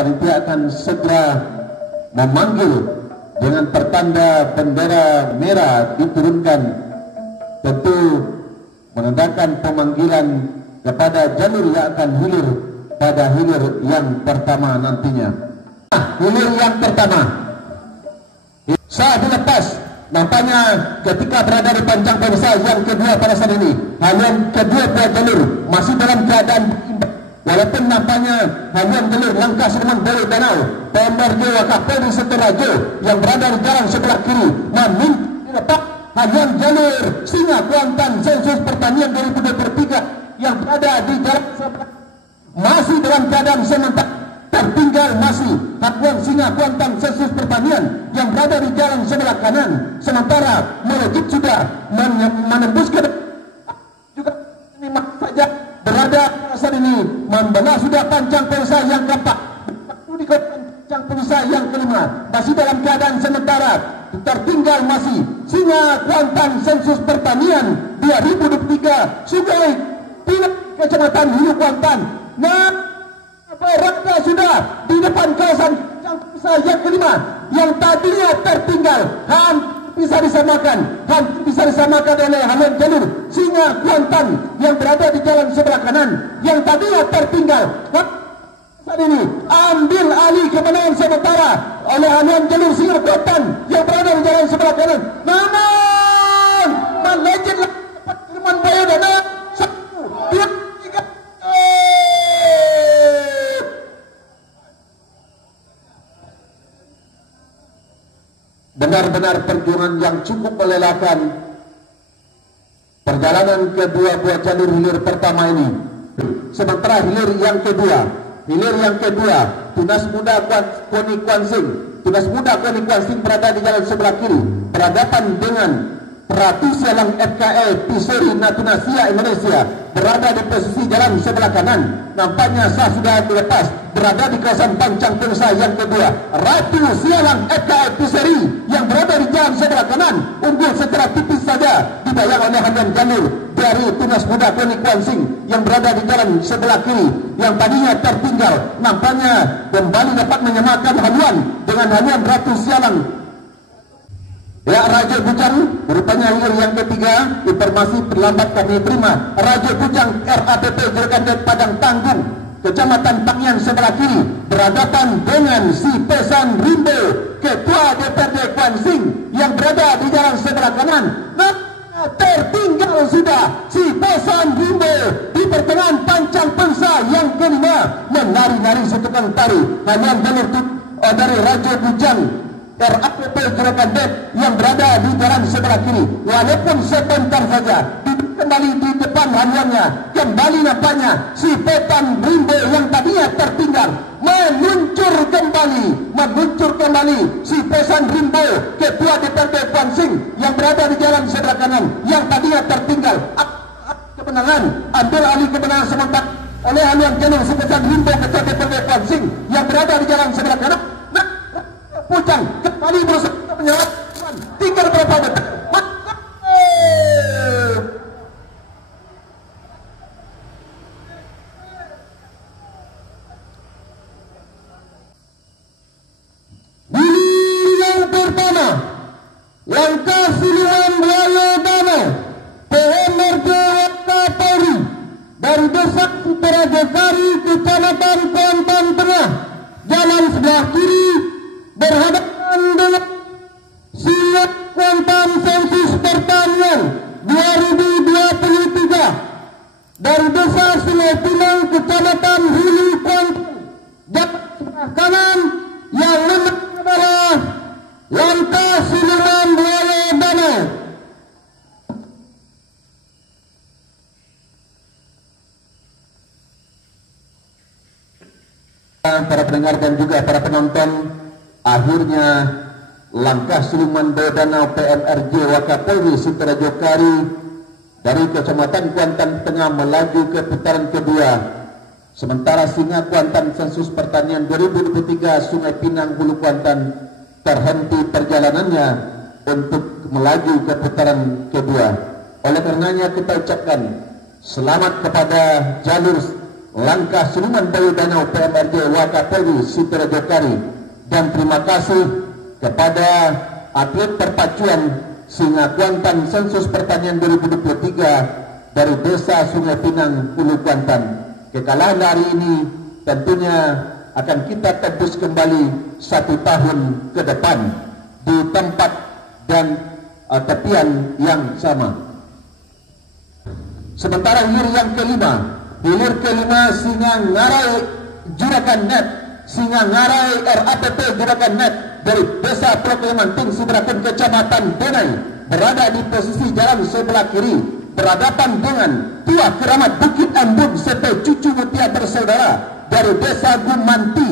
panitia akan segera memanggil dengan pertanda bendera merah diturunkan, tentu menandakan pemanggilan kepada jalur yang akan hilir pada hilir yang pertama nantinya. Hilir yang pertama saat dilepas, nampaknya ketika berada di pancang pemirsa yang kedua pada saat ini, haluan kedua buah jalur masih dalam keadaan berimbang. Walaupun nampaknya haluan jalur Langkah Sudirman Bawah Danau PMRJ Wakapolri Sutorajo yang berada di jalan sebelah kiri, namun dilepas haluan jalur Singa Kuantan Sensus Pertanian 2023 yang berada di jalan sebelah masih dalam keadaan sementara. Tertinggal masih haluan Singa Kuantan Sensus Pertanian yang berada di jalan sebelah kanan, sementara melejit sudah menembus ke juga ini saja berada saat ini membelah sudah pancang perusahaan yang keempat, di pancang perusahaan yang kelima masih dalam keadaan sementara. Tertinggal masih Singa Kuantan Sensus Pertanian 2023 Sungai Pinang Kecamatan Hulu Kuantan. Nah, berada sudah di depan kawasan pancang yang kelima yang tadinya tertinggal bisa disamakan oleh haluan jalur Singa Kuantan yang berada di jalan sebelah kanan yang tadinya tertinggal. Saat ini ambil alih kemenangan sementara oleh haluan jalur Singa Kuantan yang berada di jalan sebelah kanan. Namun melejit Sudirman Bawah Danau 1, 2, 3. Benar-benar perjuangan yang cukup melelahkan perjalanan kedua buah jalur hilir pertama ini. Sementara hilir yang kedua Tunas Muda Koni Kuansing berada di jalan sebelah kiri berhadapan dengan Ratu Selang FKE Pisori Natuna Sia Indonesia berada di posisi jalan sebelah kanan. Nampaknya sah sudah dilepas berada di kawasan pancang perusahaan yang kedua. Ratu Selang FKE Pisori yang berada di jalan sebelah kanan unggul secara tipis saja dibayang oleh haluan jalur dari Tunas Muda Koni Kuansing yang berada di jalan sebelah kiri yang tadinya tertinggal. Nampaknya kembali dapat menyamakan haluan dengan haluan Ratu Selang. Ya, Raja Bujang rupanya hilir yang ketiga. Informasi terlambat kami terima. Raja Bujang RAPP Juragan Padang Tanggung Kecamatan Pakyan sebelah kiri berhadapan dengan si Pesan Rimbo Ketua DPRD Kuansing yang berada di jalan sebelah kanan. Nah, tertinggal sudah si Pesan Rimbo di pertengahan pancang pensa yang kelima menari-nari setukang tari haluan jalur dari Raja Bujang RAPP Juragan yang berada di jalan sebelah kiri. Walaupun sebentar saja kembali di depan haluannya, kembali nampaknya si Pesan Rimbo yang tadinya tertinggal meluncur kembali si Pesan Rimbo Ketua DPRD Kuansing yang berada di jalan sebelah kanan yang tadinya tertinggal. Kemenangan ambil alih kemenangan sementara oleh haluan jalur si Pesan Rimbo Ketua DPRD Kuansing yang berada di jalan sebelah kanan. Bujang kembali berusaha menyelamatkan, tinggal berapa detik. Yang pertama, Langkah Sudirman Bawah Danau PMRJ Wakapolri dari Desa Sutorajo Sari Kecamatan Kuantan Tengah jalan sebelah kiri berhadapan dengan Singa Kuantan Sensus Pertanian 2023 dari Desa Sungai Pinang Kecamatan Hulu Kuantan. Jalan sebelah kanan yang menang adalah Langkah Sudirman Bawah Danau. Para pendengar dan juga para penonton, akhirnya Langkah Sudirman Bawah Danau PMRJ Wakapolri Sutorajo Kari dari Kecamatan Kuantan Tengah melaju ke putaran kedua. Sementara Singa Kuantan Sensus Pertanian 2023 Sungai Pinang Hulu Kuantan terhenti perjalanannya untuk melaju ke putaran kedua. Oleh karenanya kita ucapkan selamat kepada jalur langkah Sulungan Bayu Danau PMRJ Wakapolri Sipira Jokari, dan terima kasih kepada atlet perpacuan Singa Kuantan sensus pertanian 2023 dari Desa Sungai Pinang, Hulu Kuantan. Kekalahan hari ini tentunya akan kita tebus kembali 1 tahun ke depan di tempat dan tepian yang sama. Sementara hilir yang kelima Singa Ngarai Juragan Net, Singa Ngarai RAPP Juragan Net dari Desa Proklemanting Sibrakun Kecamatan Benai berada di posisi jalan sebelah kiri berhadapan dengan Tua Keramat Bukit Ambon serta cucu mutia bersaudara dari Desa Gumanti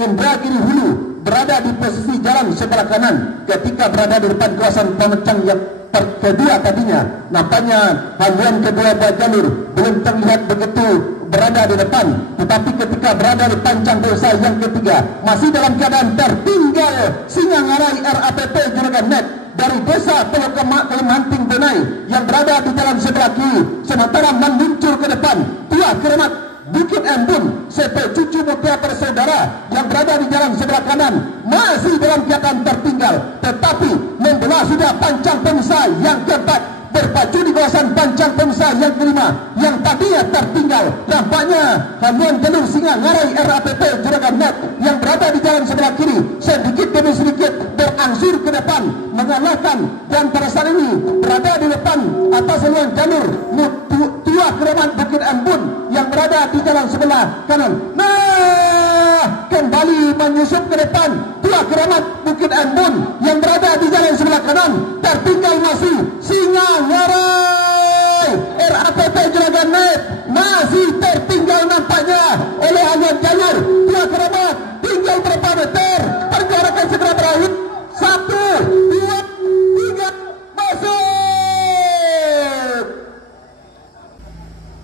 Indragiri Hulu berada di posisi jalan sebelah kanan ketika berada di depan kawasan pemecang yang kedua tadinya. Nampaknya haluan kedua buah jalur belum terlihat begitu berada di depan, tetapi ketika berada di pancang desa yang ketiga masih dalam keadaan tertinggal Singa Ngarai RAPP Juragan Net dari Desa Kelemanting Benai yang berada di jalan sebelah kiri, sementara meluncur ke depan Tua Keramat Bukit Ambon serta cucu mutia bersaudara yang berada di jalan sebelah kanan masih dalam keadaan tertinggal, tetapi membelah sudah pancang pemisah yang keempat berpacu di kawasan pancang pemisah yang kelima yang tadinya tertinggal. Nampaknya haluan jalur Singa Ngarai RAPP Juragan Net yang berada di jalan sebelah kiri sedikit demi sedikit berangsur ke depan mengalahkan, dan pada saat ini berada di depan atas haluan jalur Tua Keramat Bukit Ambon yang berada di jalan sebelah kanan. Nah, kembali menyusup ke depan Tua Keramat Bukit Ambon yang berada di jalan sebelah kanan, tertinggal masih Singa Ngarai RAPP Juragan Net masih tertinggal nampaknya oleh haluan jalur Tua Keramat. Tinggal berapa meter, pergerakan segera berakhir. 1, 2, 3, masuk.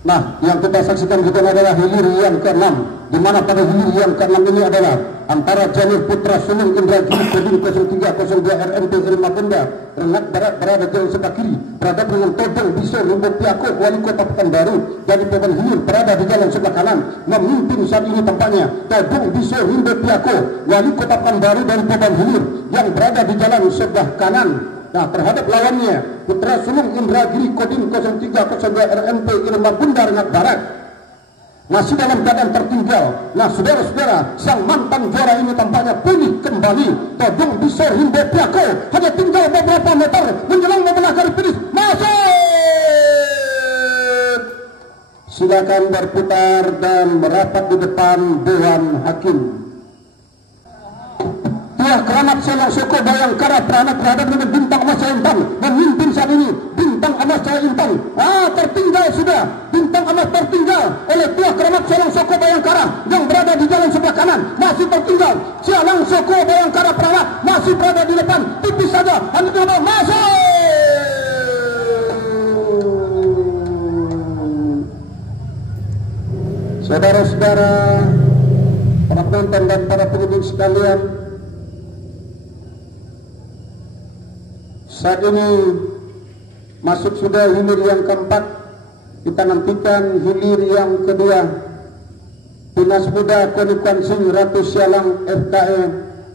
Nah, yang kita saksikan juga adalah hilir yang ke-6, di mana pada hilir yang ke-6 ini adalah antara jalur Putra Sulung Indragiri Kodim 0302 RMP Irma Benda Rengat Barat berada jalan sebelah kiri berada dengan Todong Bisor Rimbo Piako Wali Kota Pekanbaru, dari Papan Hilir berada di jalan sebelah kanan memimpin saat ini tampaknya Todong Bisor Rimbo Piako Wali Kota Pekanbaru dari Papan Hilir yang berada di jalan sebelah kanan. Nah, terhadap lawannya Putra Sulung Indragiri Kodim 0302 RMP Irma Benda Rengat Barat masih dalam keadaan tertinggal. Nah, saudara-saudara, sang mantan juara ini tampaknya pulih kembali. Todong Bisor Himbo Piako hanya tinggal beberapa meter menjelang membelah garis finish. Masuk! Silakan berputar dan merapat di depan Dewan Hakim. Tua Keramat Selong Soko Bayangkara Prana terhadap dengan Bintang Emas Cahaya Intang memimpin saat ini. Bintang Emas Cahaya Intang tertinggal sudah. Bintang Emas tertinggal oleh Tua Keramat Selong Soko Bayangkara yang berada di jalan sebelah kanan masih tertinggal. Selong Soko Bayangkara Prana masih berada di depan, tipis saja. Hanya coba masuk. Saudara-saudara, para penonton dan para pengunjung sekalian, saat ini masuk sudah hilir yang keempat. Kita nantikan hilir yang kedua. Tunas Muda Konikuan Sing Ratu Sialang FKE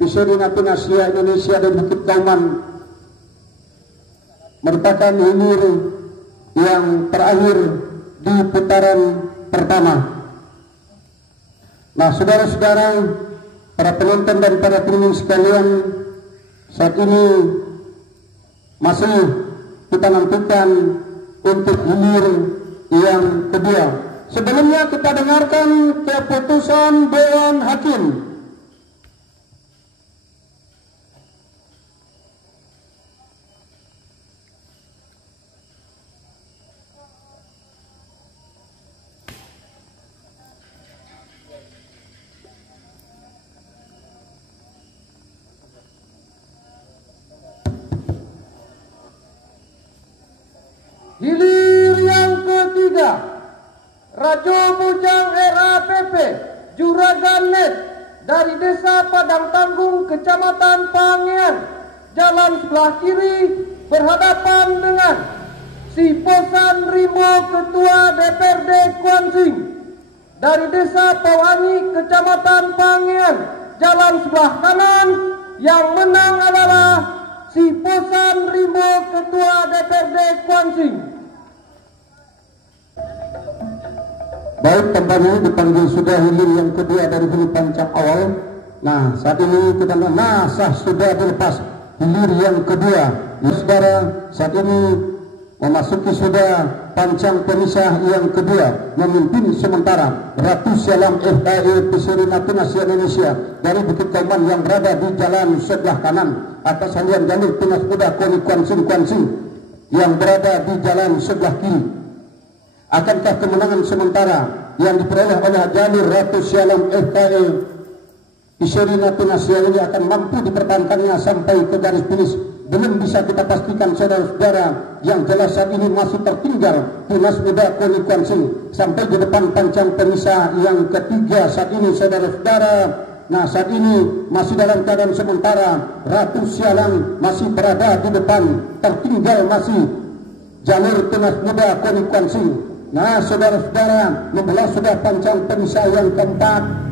Iseri Natuna Asia Indonesia dan Bukit Kauman merupakan hilir yang terakhir di putaran pertama. Nah, saudara-saudara, para penonton dan para pengunjung sekalian, saat ini masih kita nantikan untuk hilir yang kedua. Sebelumnya kita dengarkan keputusan Dewan Hakim. Hilir yang ketiga, Rajo Bujang RAPP Juragan Net dari Desa Padang Tanggung Kecamatan Pangean, jalan sebelah kiri berhadapan dengan Si Posan Rimbo Ketua DPRD Kuansing dari Desa Pawangi, Kecamatan Pangean, jalan sebelah kanan. Yang menang adalah si Posan Rimbo, Ketua DPRD Kuansing. Baik, tampaknya dipanggil sudah hilir yang kedua dari hulu pancang awal. Nah, saat ini kita sudah dilepas hilir yang kedua. Ya, saudara, saat ini memasuki sudah pancang pemisah yang kedua. Memimpin sementara Ratu Sialam FAE Peseri Natuna Indonesia dari Bukit Kauman yang berada di jalan sebelah kanan atas halian jalur Tunas Muda Koni Kuansing yang berada di jalan sebelah kiri. Akankah kemenangan sementara yang diperoleh oleh jalur Ratu Sialam FAE Peseri Natuna ini akan mampu dipertahankannya sampai ke garis finish? Belum bisa kita pastikan, saudara-saudara. Yang jelas saat ini masih tertinggal Tunas Muda Koni Kuansing sampai di depan pancang pemisah yang ketiga saat ini, saudara-saudara. Nah, saat ini masih dalam keadaan sementara Ratu Sialang masih berada di depan, tertinggal masih jalur Tunas Muda Koni Kuansing. Nah, saudara-saudara, membelah sudah pancang pemisah yang keempat.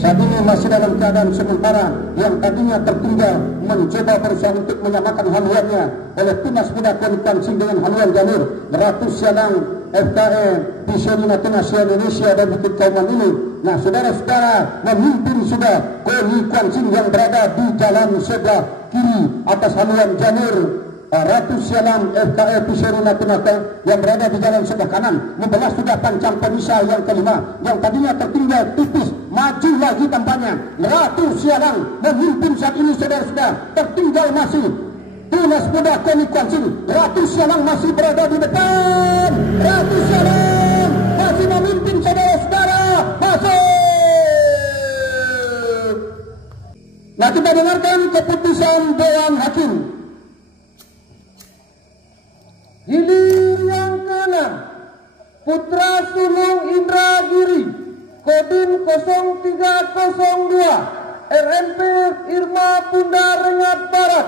Saat ini masih dalam keadaan sementara yang tadinya tertinggal mencoba berusaha untuk menyamakan haluannya oleh Tunas Muda Koni Kuansing dengan haluan jalur Ratu Sialang FKE Peseri Natuna Indonesia dan Bukit Kauman ini. Nah, saudara-saudara, memimpin sudah Koni Kuansing yang berada di jalan sebelah kiri atas haluan jalur Ratu Sialang FKE Peseri Natuna yang berada di jalan sebelah kanan. Membelah sudah pancang pemisah yang kelima yang tadinya tertinggal tipis, maju lagi tampaknya Ratu Sialang memimpin saat ini, saudara-saudara. Tertinggal masih Tunas Muda Koni Kuansing. Ratu Sialang masih berada di depan. Ratu Sialang masih memimpin, saudara-saudara. Masuk. Nah, kita dengarkan keputusan Dewan Hakim. Hilir yang ke-6, Putra Sulung Indragiri, Kodim 0302, RMP Irma Punda Rengat Barat,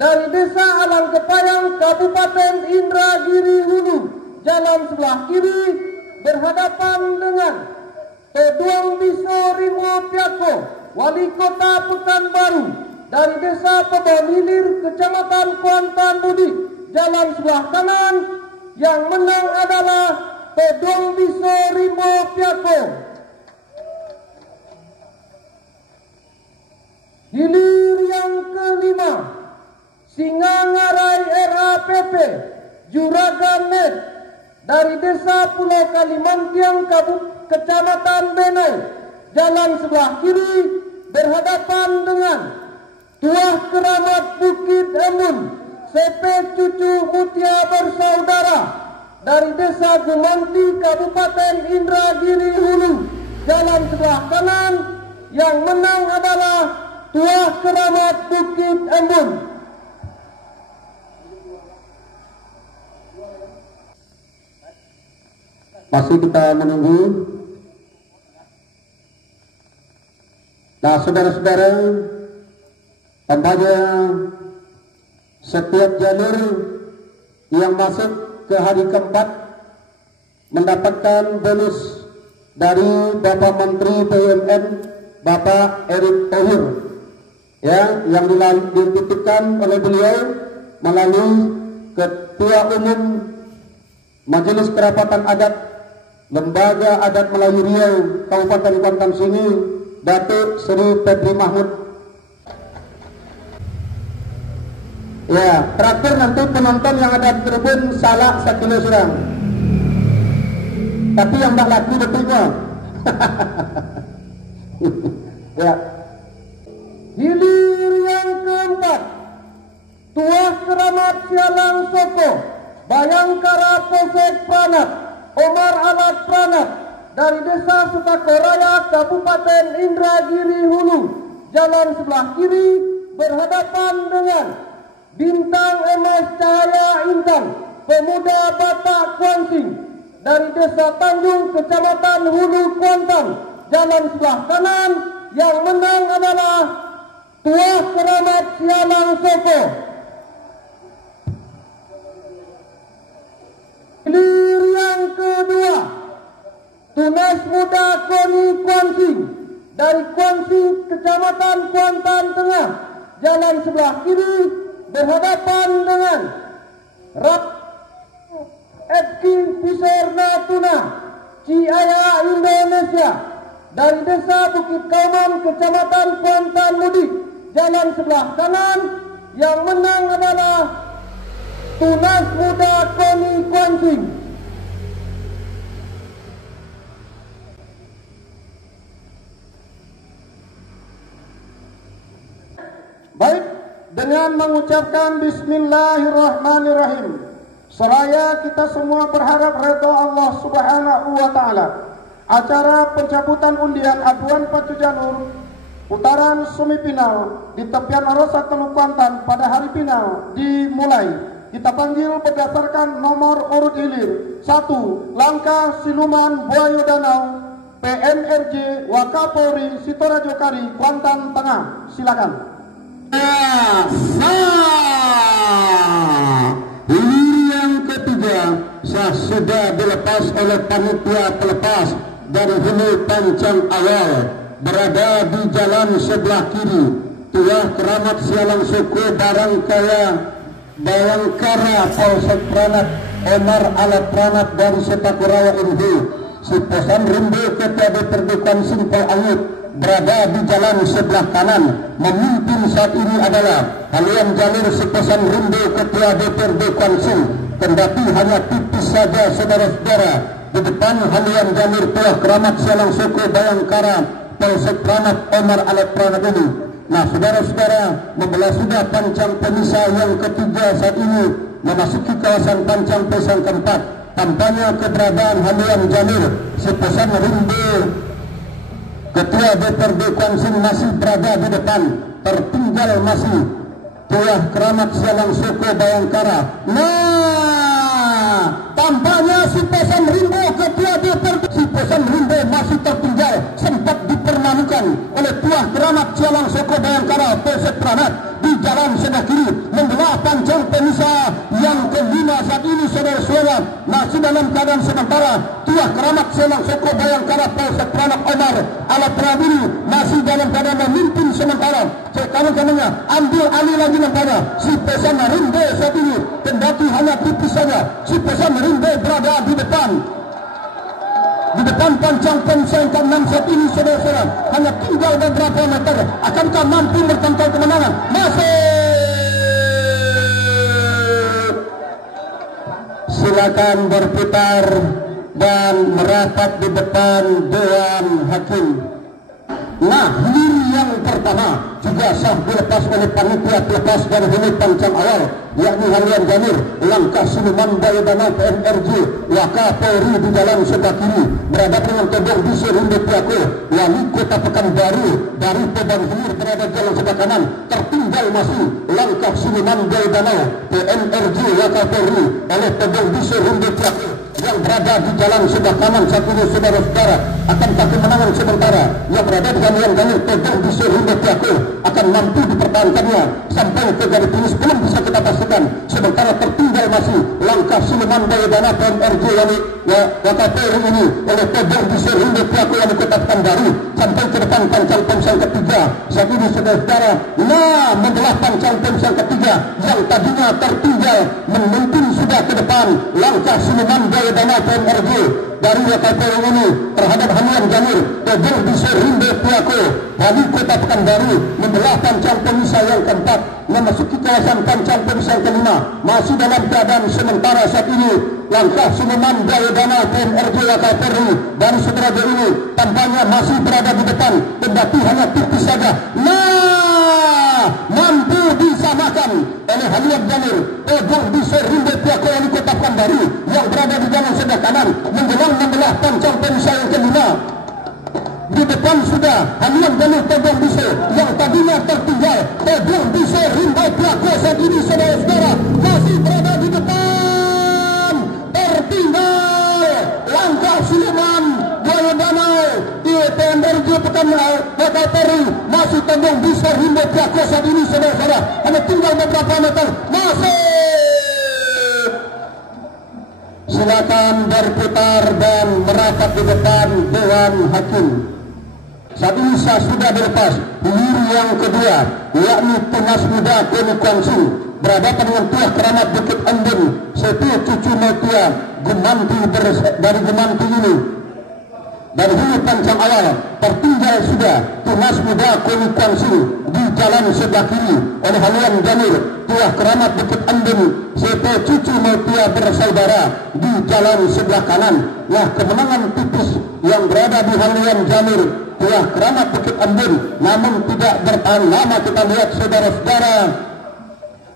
dari Desa Alang Kepayang, Kabupaten Indragiri Hulu, jalan sebelah kiri, berhadapan dengan Toduang Biso Rimo Piako, Wali Kota Pekanbaru, dari Desa Pebon Hilir, Kecamatan Kuantan Budi, jalan sebelah kanan. Yang menang adalah Todong Biso Rimo Piako. Hilir yang ke-5, Singangarai RAPP Juragan Net, dari Desa Pulau Kalimantiang, Kecamatan Benai, jalan sebelah kiri, berhadapan dengan Tuah Keramat Bukit Embun, CP Cucu Mutia Bersaudara, dari Desa Gumanti, Kabupaten Indragiri Hulu, jalan sebelah kanan. Yang menang adalah Tuah Keramat Bukit Embun. Masih kita menunggu. Nah, saudara-saudara, tampaknya setiap jalur yang masuk ke hari keempat mendapatkan bonus dari Bapak Menteri BUMN, Bapak Erick Thohir, ya, yang dititipkan oleh beliau melalui Ketua Umum Majelis Kerapatan Adat Lembaga Adat Melayu Riau Kabupaten Kuantan Singi, Datuk Seri Febri Mahmud. Ya, terakhir nanti penonton yang ada di tribun salah 1 kilo serang. Tapi yang tak laku betul. Ya. Hilir yang keempat, Tuah Keramat Sialang Soko, Bayangkara Polsek Pranat, Omar Alat Pranat, dari Desa Sutakoraya, Kabupaten Indragiri Hulu, jalan sebelah kiri, berhadapan dengan Bintang MS Cahaya Intan, Pemuda Batak Kuansing, dari Desa Tanjung, Kecamatan Hulu Kuantan, jalan sebelah kanan. Yang menang adalah Tuah Keramat Sialang Soko. Hilir yang kedua, Tunas Muda Koni Kuansing dari Kuansing, Kecamatan Kuantan Tengah, jalan sebelah kiri berhadapan dengan Rap Edki Fisher Natuna, Ciaya Indonesia dari Desa Bukit Kauman, Kecamatan Kuantan Mudik, jalan sebelah kanan. Yang menang adalah Tunas Muda Koni Kuansing. Baik, dengan mengucapkan Bismillahirrahmanirrahim, seraya kita semua berharap redha Allah Subhanahu wa Ta'ala, acara pencabutan undian aduan Pacu Janur putaran semifinal di tepian Rosa Teluk Kuantan pada hari final dimulai. Kita panggil berdasarkan nomor urut hilir. 1. Langkah Siluman Buaya Danau, PNRJ Wakapolri Sitorajo Kari, Kuantan Tengah. Silakan. Hilir yang ketiga sudah dilepas oleh panitia pelepas dari hulu pancang awal, berada di jalan sebelah kiri. Tuah Keramat Sialang Suku Bayangkara Polsek Pranat Omar Alat Pranat dari Setakurawa Indu. Si Posan Rimbo Ketua DPRD Kuansing Angit berada di jalan sebelah kanan. Memimpin saat ini adalah Halian Jalur Si Posan Rimbo Ketua DPRD Kuansing. Kendati hanya tipis saja saudara-saudara. Di depan Halian Jalur Tuah Keramat Sialang Suku Bayangkara Polsek Pranat Omar Alat Pranat ini. Nah, saudara-saudara, membelah sudah pancang pemisah yang ketiga saat ini memasuki kawasan pancang pemisah keempat. Tampaknya keberadaan Halian Jalur Si Posan Rimbo Ketua DPRD Kuansing masih berada di depan. Tertinggal masih Tuah Keramat Sialang Suku Bayangkara. Nah, tampaknya Si Posan Rimbo Ketua DPRD Si Posan Rimbo masih tertinggal, sempat dipermalukan oleh Tuah Keramat Sialang Suku Bayangkara Polsek Pranat di jalan sebelah kiri membelah pancang pemisah yang kelima saat ini, saudara-saudara. Masih dalam keadaan sementara Tuah Keramat Sialang Suku Bayangkara Polsek Pranat Omar Alat Pranat ini masih dalam keadaan memimpin sementara. Sekarang karenanya ambil alih lagi negara Si Posan Rimbo saat ini, kendati hanya tipis saja. Si Posan Rimbo berada di depan pancang pemisah yang ke-6 saat ini, saudara-saudara. Hanya tinggal beberapa meter. Akankah mampu bertangkal kemenangan? Masuk. Silakan berputar dan merapat di depan Dewan Hakim. Nah, hilir yang pertama juga sah dilepas oleh panitia pelepas dari hulu pancang awal, yakni Halian Jalur Langkah Siluman Buaya Danau PNRJ Wakapolri di jalan sebelah kiri, berada dengan Todong di Serunde Piako Wali Kota Pekanbaru dari Todong Hilir berada di jalan sebelah kanan. Tertinggal masih Langkah Siluman Buaya Danau PNRJ Wakapolri oleh Todong di Serunde Piako yang berada di jalan sebelah kanan. Saat ini, saudara-saudara, akan kaki menangan sementara yang berada di Halian Jalur Todong di Serunde Piako akan mampu dipertahankannya sampai ke garis finish belum bisa kita pastikan. Sementara tertinggal masih Langkah Siluman Buaya Danau PNRJ Wakapolri ini oleh Todong di Serunde Piako yang ditetapkan baru sampai ke depan pancang pemisah ketiga. Saat ini, saudara-saudara, nah, membelah pancang pemisah ketiga yang tadinya tertinggal memimpin sudah ke depan Langkah Siluman Buaya Danau PNRJ dari Wakapolri ini terhadap Halian Jalur Todong di Serunde Piako Wali Kota Pekanbaru membelah pancang pemisah yang keempat memasuki kawasan pancang pemisah yang kelima. Masih dalam keadaan sementara saat ini Langkah Siluman Buaya Danau PNRJ Wakapolri dari Suteraja ini tampaknya masih berada di depan, kendati hanya tipis saja. Nah, mampu disamakan oleh Halian Jalur Todong di Serunde Piako Wali Kota Pekanbaru yang berada di jalan sebelah kanan menjelang membelah pancang pemisah yang kelima. Di depan sudah Halian Jalur Todong di yang tadinya tertinggal. Todong di Serunde Piako saat ini, saudara-saudara, masih berada di depan. Tertinggal Langkah Siluman Buaya Danau di PNRJ Wakapolri masih Todong di Serunde Piako saat ini, saudara-saudara, hanya tinggal beberapa meter. Masuk. silakan berputar dan merapat di depan Dewan Hakim. Saat ini sudah dilepas hilir yang kedua, yakni Tunas Muda Koni Kuansing berhadapan dengan Tuah Keramat Bukit Embun CP Cucu Mutia Gumanti dari Gumanti ini. Dari hulu pancang awal tertinggal sudah Tunas Muda Koni Kuansing di jalan sebelah kiri oleh haluan Jamil Tuah Keramat Bukit Embun CP Cucu Mutia bersaudara di jalan sebelah kanan. Nah, kemenangan tipis yang berada di haluan Jamil Tuah Keramat Bukit Embun namun tidak bertahan lama. Kita lihat saudara-saudara,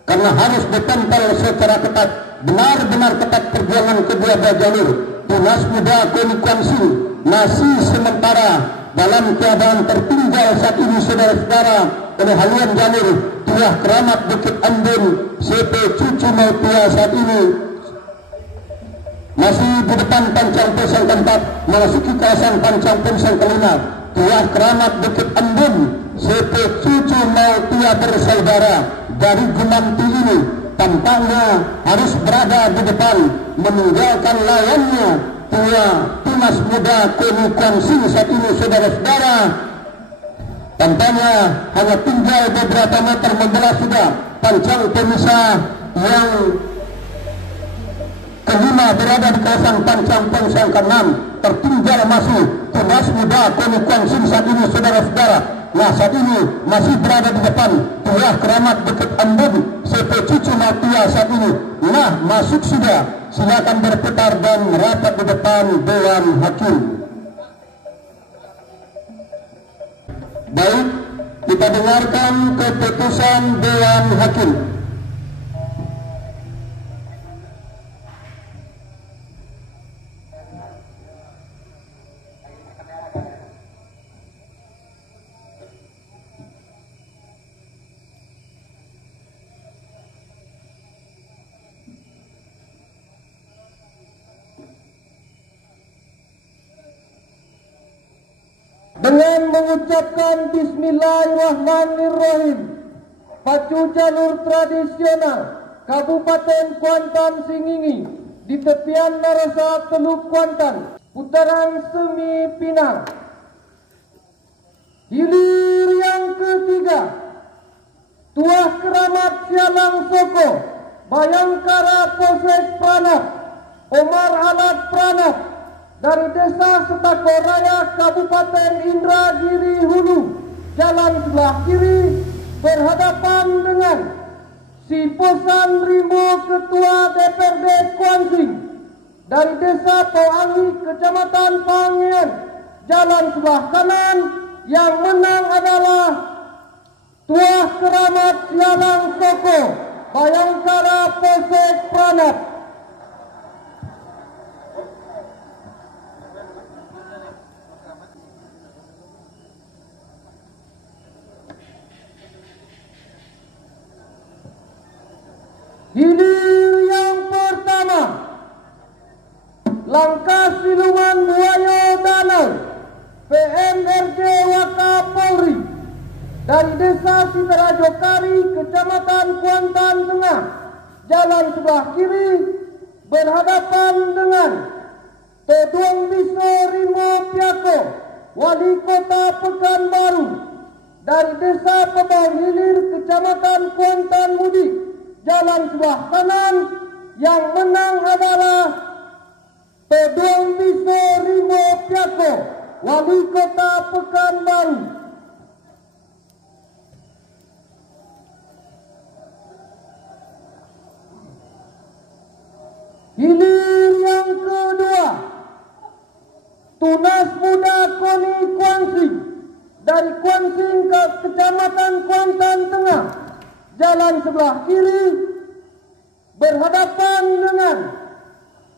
karena harus ditempel secara ketat, benar-benar ketat perjuangan kedua belah jalur. Tunas Muda Koni Kuansing masih sementara dalam keadaan tertinggal saat ini saudara-saudara oleh haluan jalur Tuah Keramat Bukit Embun CP Cucu Mutia saat ini masih di depan pancang pusang keempat, memasuki kawasan pancang pusang kelima. Tuah Keramat Bukit Embun CP Cucu Mutia bersaudara dari Gumanti ini tampaknya harus berada di depan meninggalkan lawannya Tunas Muda Koni Kuansing saat ini saudara-saudara. Tampaknya hanya tinggal beberapa meter membelah sudah pancang pemisah yang kelima berada di kawasan pancang pemisah ke-6. Tertinggal masih Tunas Muda Koni Kuansing saat ini saudara-saudara. Nah, saat ini masih berada di depan Tuah Keramat Bukit Embun CP Cucu Mutia saat ini. Nah, masuk sudah. Silakan berputar dan merapat di depan Dewan Hakim. Baik, kita dengarkan keputusan Dewan Hakim. Dengan mengucapkan Bismillahirrahmanirrahim, pacu jalur tradisional Kabupaten Kuantan Singingi di tepian Narasa Teluk Kuantan, putaran semifinal. Hilir yang ketiga, Tuah Keramat Sialang Soko, Bayangkara Polsek Pranap, Omar Alat Pranap dari Desa Setakoraya Kabupaten Indragiri Hulu, jalan sebelah kiri berhadapan dengan Si Posan Rimbo Ketua DPRD Kuansing dari Desa Poangi Kecamatan Pangian, jalan sebelah kanan. Yang menang adalah Tuah Keramat Sialang Soko, Bayangkara Polsek Pranap. Hilir yang pertama, Langkah Siluman Buaya Danau PMRG Wakapolri dari Desa Sidarajo Kari, Kecamatan Kuantan Tengah, jalan sebelah kiri berhadapan dengan Todong Biso Rimbo Piako, Wali Kota Pekanbaru dari Desa Pebang Hilir, Kecamatan Kuantan Mudik, jalan sebelah kanan. Yang menang adalah Todong Biso Rimbo Piako, Wali Kota Pekanbaru. Hilir yang kedua, Tunas Muda Koni Kuansing dari Kuansing ke Kecamatan Kuantan Tengah, jalan sebelah kiri berhadapan dengan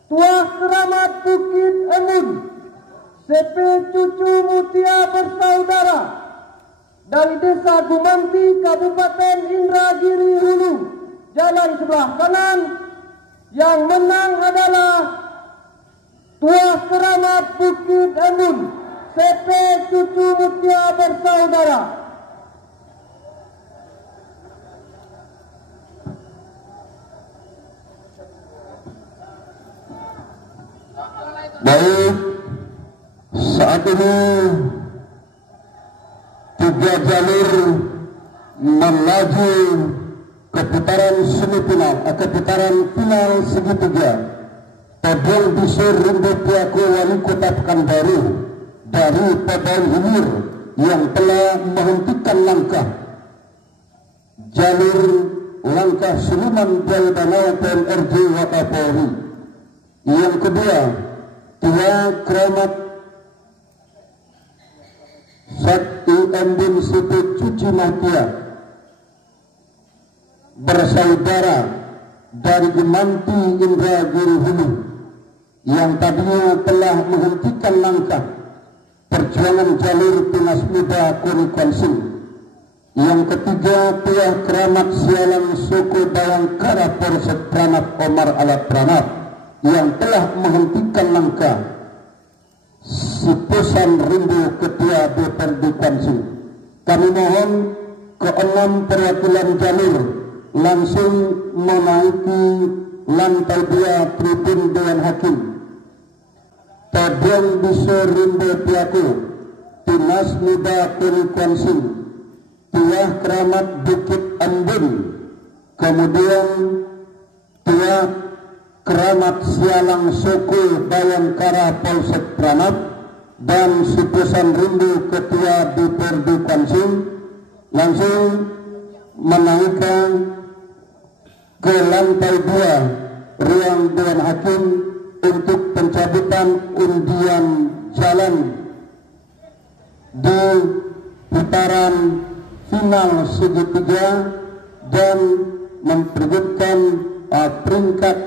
Tuah Keramat Bukit Embun CP Cucu Mutia bersaudara dari Desa Gumanti Kabupaten Indragiri Hulu, jalan sebelah kanan. Yang menang adalah Tuah Keramat Bukit Embun CP Cucu Mutia bersaudara. Baik, saat ini 3 jalur melaju ke putaran semifinal, ke putaran final segitiga. Todong Bisur Rimbo Piako Wali Kota Pekanbaru dari Padang Hilir yang telah menghentikan langkah jalur langkah Suleman Buaya Danau PNRJ Wakapolri. Yang kedua, Tua Keramat Sakti Embun Situ Cuci Matia bersaudara dari Gemanti Indragiri Hulu yang tadinya telah menghentikan langkah perjuangan jalur Tunas Muda Konikuansing. Yang ketiga, Tua Keramat Sialang Suku Bayangkara Polsek Pranap Omar Alat Pranap yang telah menghentikan langkah Sipusan Rindu Ketua DPRD Kuansing. Kami mohon ke-6 perwakilan jalur langsung menaiki lantai 2 tribun Dewan Hakim. Todong Bisur Rimbo Piako Tunas Muda Konikuansing, Tua Keramat Bukit Ambon, kemudian Tua Keramat Sialang Suku Bayangkara Polsek Pranap, dan Sipusan Rindu Ketua DPRD Kuansing langsung menaikkan ke lantai 2 ruang Dewan Hakim untuk pencabutan undian jalan di putaran final segitiga dan memperebutkan peringkat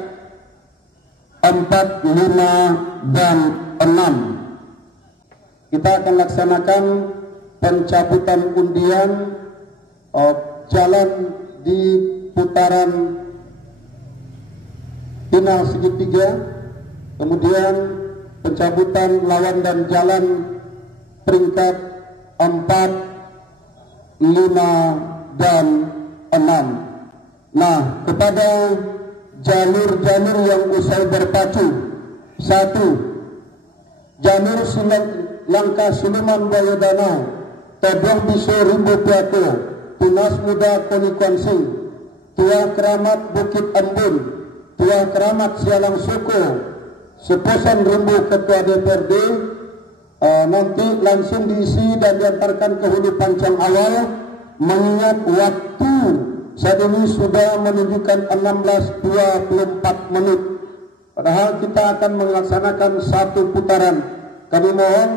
4, 5, dan 6. Kita akan laksanakan pencabutan undian jalan di putaran final segitiga, kemudian pencabutan lawan dan jalan peringkat 4, 5, dan 6. Nah, kepada jalur-jalur yang usai berpacu: 1. Jalur langkah Suleman Buaya Danau, Todong Bisur Rimbo Piako Tunas Muda Konikuansing, Tua Keramat Bukit Ambon, Tua Keramat Sialang Suku, Sipusan Rimbo Ketua DPRD, nanti langsung diisi dan diantarkan ke hulu pancang awal, mengingat waktu saat ini sudah menunjukkan 16.24 menit. Padahal kita akan melaksanakan 1 putaran. Kami mohon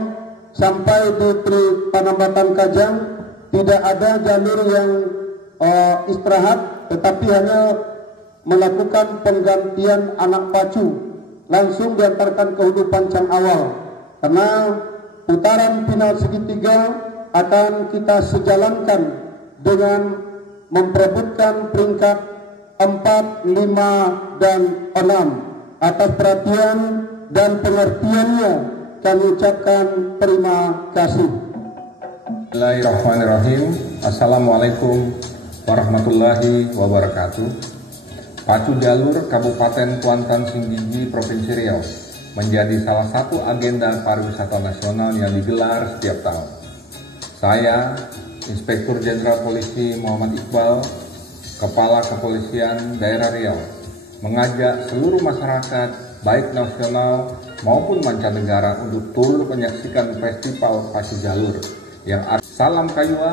sampai di Panambatan Kajang tidak ada jalur yang istirahat, tetapi hanya melakukan penggantian anak pacu, langsung diantarkan ke hulu pancang awal. Karena putaran final segitiga akan kita sejalankan dengan memperebutkan peringkat 4, 5, dan 6. Atas perhatian dan pengertiannya kami ucapkan terima kasih. Bismillahirrahmanirrahim. Assalamualaikum warahmatullahi wabarakatuh. Pacu jalur Kabupaten Kuantan Senggigi Provinsi Riau menjadi salah satu agenda pariwisata nasional yang digelar setiap tahun. Saya, Inspektur Jenderal Polisi Muhammad Iqbal, Kepala Kepolisian Daerah Riau, mengajak seluruh masyarakat baik nasional maupun mancanegara untuk turut menyaksikan festival pacu jalur yang salam kayua,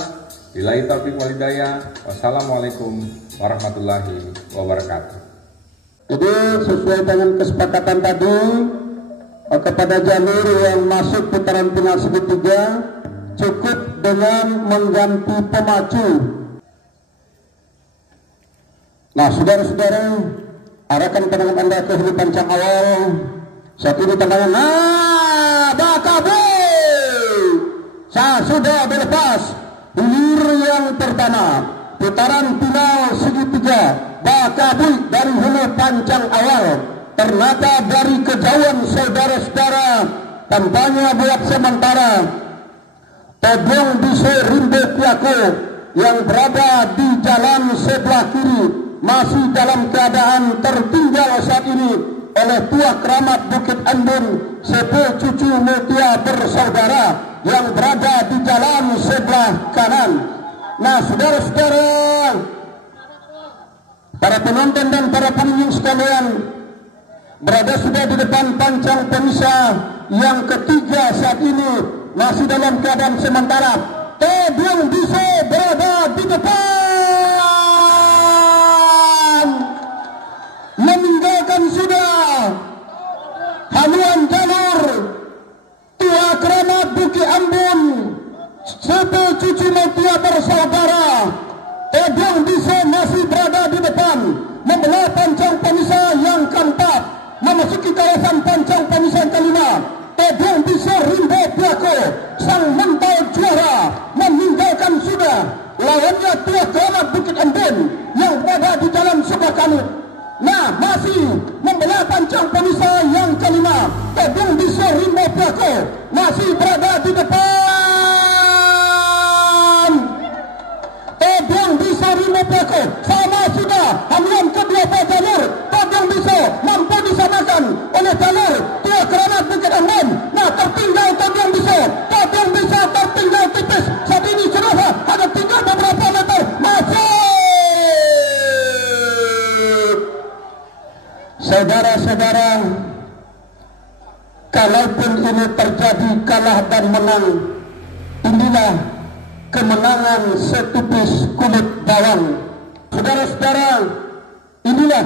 billahi taufiq walhidayah, wassalamualaikum warahmatullahi wabarakatuh. Jadi sesuai dengan kesepakatan tadi, kepada jalur yang masuk putaran final segitiga cukup dengan mengganti pemacu. Nah, saudara-saudara, arahkan pandangan Anda ke hulu pancang awal. Saat ini tandanya, nah, Bakabu. Sudah berlepas hilir yang pertama, putaran final segitiga. Bakabu dari hulu pancang awal. Ternyata dari kejauhan saudara-saudara, tampaknya buat sementara Todong Bisur Rimbo Piako yang berada di jalan sebelah kiri masih dalam keadaan tertinggal saat ini oleh Tua Keramat Bukit Embun Sepe Cucu Mutia Bersaudara yang berada di jalan sebelah kanan. Nah, saudara-saudara, para penonton dan para pengunjung sekalian, berada sudah di depan pancang pemisah yang ketiga saat ini masih dalam keadaan sementara. Tebing bisa berada di depan, meninggalkan sudah haluan jalur Tua Keramat Bukit Embun Sepe Cucu Mutia Bersaudara. Tebing bisa masih berada di depan, membelah pancang pemisah yang keempat, memasuki kawasan pancang pemisah yang kelima. Tebing bisa Rimbo Piako sang mental juara meninggalkan sudah lawannya Tua Keramat Bukit Embun yang berada di jalan sebelah kanan. Nah, masih membelah pancang pemisah yang kelima. Tebing bisa Rimbo Piako masih berada di depan. Tebing bisa Rimbo Piako sama sudah haluan kedua jalur. Tebing bisa mampu disamakan oleh jalur Tua Keramat Bukit Embun. Nah, tertinggal Tebing bisa tertinggal tipis. Saat ini sudah ada tinggal beberapa meter. Masih, saudara-saudara, kalaupun ini terjadi kalah dan menang, inilah kemenangan setipis kulit bawang. Saudara-saudara, inilah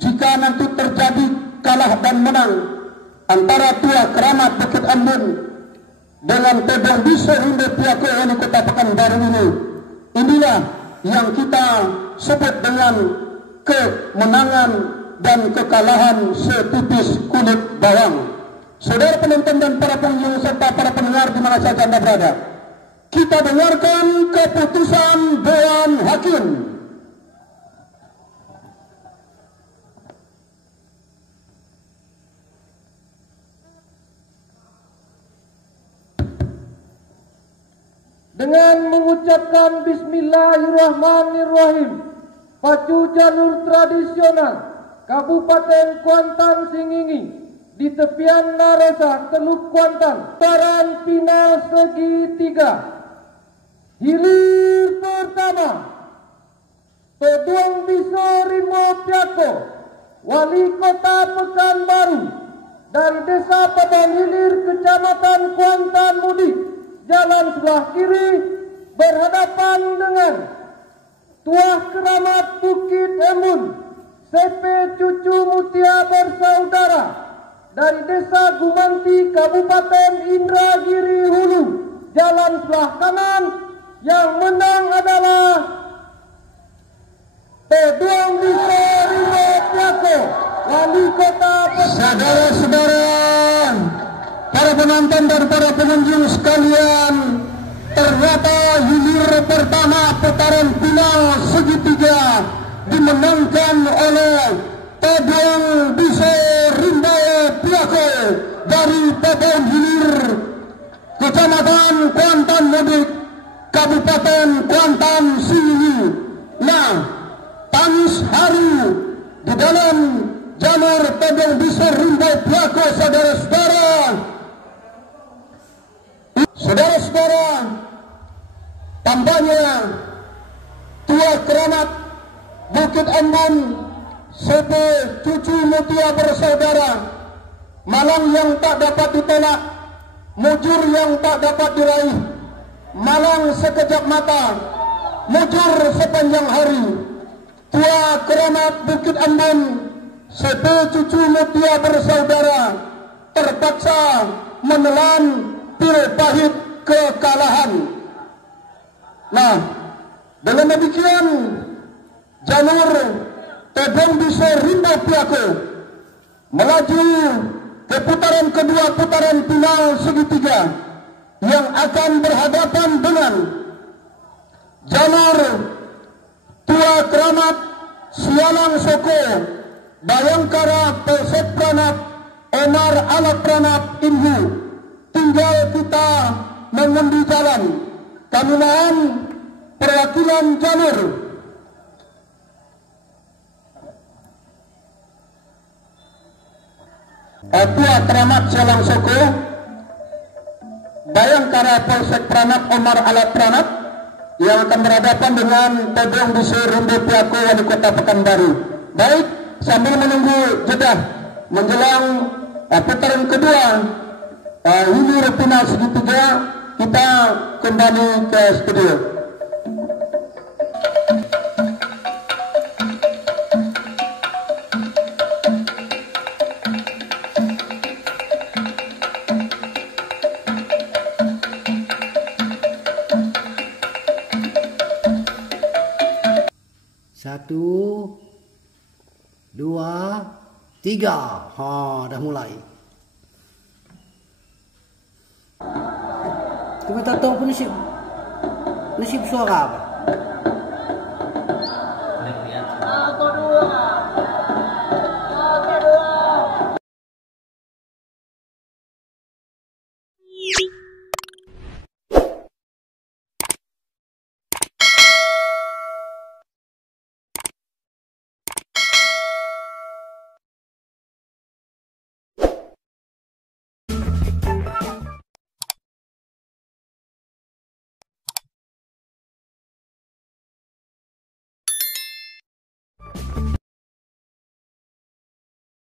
jika nanti terjadi kalah dan menang antara Tua Keramat Bukit Embun dengan Tebing bisa Rimbo Piako yang di Kota Pekanbaru ini. Inilah yang kita sebut dengan kemenangan dan kekalahan setipis kulit bawang. Saudara penonton dan para pengunjung serta para pendengar di mana saja Anda berada, kita dengarkan keputusan Dewan Hakim. Dengan mengucapkan Bismillahirrahmanirrahim, pacu jalur tradisional Kabupaten Kuantan Singingi di tepian Narosa, Teluk Kuantan, putaran final segitiga. Hilir pertama, Tebing bisa Rimbo Piako, Wali Kota Pekanbaru, dari Desa Padang Hilir, Kecamatan Kuantan Mudik, jalan sebelah kiri berhadapan dengan Tua Keramat Bukit Embun Sepe Cucu Mutia Bersaudara dari Desa Gumanti, Kabupaten Indragiri Hulu, jalan sebelah kanan. Yang menang adalah Tebing bisa Rimbo Piako, Wali Kota Pekanbaru. Saudara-saudara, para penonton dan para pengunjung sekalian, ternyata hilir pertama putaran final segitiga dimenangkan oleh Tebing bisa Rimbo Piako dari Tebing Hilir, Kecamatan Kuantan Mudik, Kabupaten Kuantan Singingi. Nah, tangis haru di dalam jalur Tebing bisa Rimbo Piako, saudara-saudara. Saudara-saudara, tambahnya Tua Keramat Bukit Embun Sepe Cucu Mutia Bersaudara, malang yang tak dapat ditolak, mujur yang tak dapat diraih, malang sekejap mata, mujur sepanjang hari. Tua Keramat Bukit Embun Sepe Cucu Mutia Bersaudara terpaksa menelan pil pahit kekalahan. Nah, dengan demikian jalur Tebing bisa Rimbo Piako melaju ke putaran kedua, putaran final segitiga yang akan berhadapan dengan jalur Tua Keramat Sialang Soko Bayangkara Polsek Pranap Omar Alat Pranap Inhu. Tinggal kita mengundi jalan. Kami mohon perwakilan jalur Tua Teramat Selang Soko, Bayangkara Polsek Pranat Omar Alat Pranat yang akan berhadapan dengan Todong Buse Rumbu Piako Wali Kota Pekanbaru. Baik, sambil menunggu jeda menjelang putaran kedua hilir final segitiga, kita kembali ke studio. Satu, dua, tiga. Dah mulai. Kita tak tahu pun nasib suara apa.